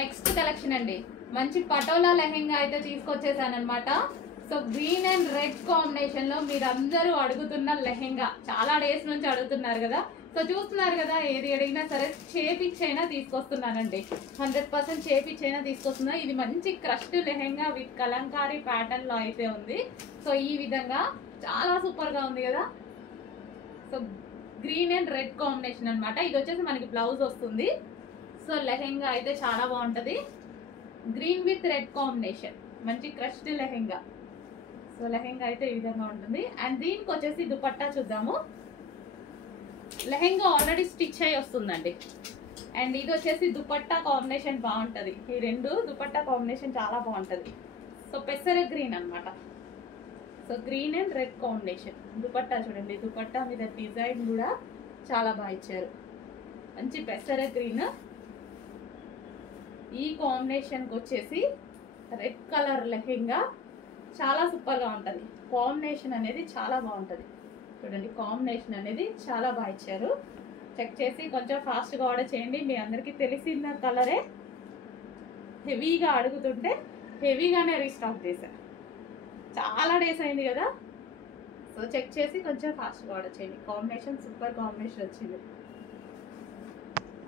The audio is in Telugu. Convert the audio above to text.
నెక్స్ట్ కలెక్షన్ అండి, మంచి పటోలా లెహెంగా అయితే తీసుకొచ్చేసాను అనమాట. So green and red combination లో మీరందరూ అడుగుతున్న లెహెంగా, చాలా డేస్ నుంచి అడుగుతున్నారు కదా. సో చూస్తున్నారు కదా, ఏది అడిగినా సరే చేపిచ్చైనా తీసుకొస్తున్నానండి. 100% చేపిచ్చైనా తీసుకొస్తున్నా. ఇది మంచి crushed lehenga with Kalamkari pattern లో అయితే ఉంది. సో ఈ విధంగా చాలా సూపర్ గా ఉంది కదా. So green and red combination అనమాట. ఇది వచ్చేసి మనకి బ్లౌజ్ వస్తుంది. సో లెహెంగా అయితే చాలా బాగుంటది. గ్రీన్ విత్ రెడ్ కాంబినేషన్, మంచి క్రష్డ్ లెహెంగా. సో లెహెంగా అయితే ఈ విధంగా ఉంటుంది. అండ్ దీనికి వచ్చేసి దుపట్టా చూద్దాము. లెహెంగా ఆల్రెడీ స్టిచ్ అయి వస్తుందండి. అండ్ ఇది వచ్చేసి దుపట్టా కాంబినేషన్ బాగుంటది. ఈ రెండు దుపట్టా కాంబినేషన్ చాలా బాగుంటది. సో పెసర గ్రీన్ అనమాట. So green and red combination dupatta చూడండి. దుపట్టా మీద డిజైన్ కూడా చాలా బాగా ఇచ్చారు. మంచి పెసర గ్రీన్. ఈ కాంబినేషన్కి వచ్చేసి రెడ్ కలర్ లెహెంగా చాలా సూపర్గా ఉంటుంది. కాంబినేషన్ అనేది చాలా బాగుంటుంది. చూడండి, కాంబినేషన్ అనేది చాలా బాగా ఇచ్చారు. చెక్ చేసి కొంచెం ఫాస్ట్గా ఆర్డర్ చేయండి. మీ అందరికీ తెలిసిన కలరే, హెవీగా అడుగుతుంటే హెవీగానే రీస్టాక్ చేశాను. చాలా డేస్ అయింది కదా. సో చెక్ చేసి కొంచెం ఫాస్ట్గా ఆర్డర్ చేయండి. కాంబినేషన్ సూపర్ కాంబినేషన్ వచ్చింది.